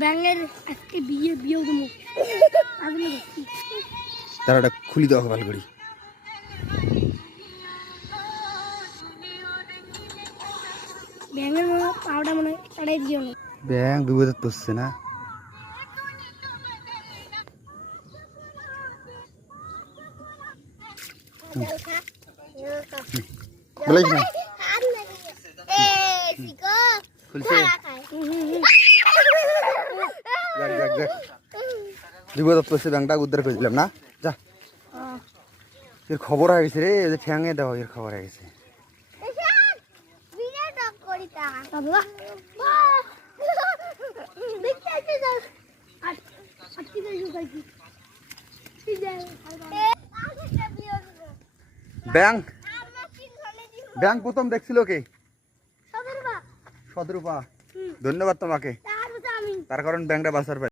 ব্যাঙের আজকে বিয়ে বিয়েও দেবো আগুনে বসছি তারা একটা খুলি দেওয়া ভালো করি ব্যাঙের মনে হয় পাউডার মনে হয় চড়াই দিও না ব্যাং বিপদে পড়ছে না বলেছ না খুলছে যাক যাক যাক। বিপদে পড়ছে ব্যাংটা উদ্ধার করে দিলাম না? যা। এর খবর হয়ে গেছে রে এই যে ঠ্যাঙে দাও এর খবর হয়ে গেছে। বাবা দেখতে আসছে তো আর আজকে তো শুকাই কি ব্যাং ব্যাং প্রথম দেখছিল কে? সদরূপা। ধন্যবাদ তোমাকে। তার কারণ ব্যাংকটা বাসার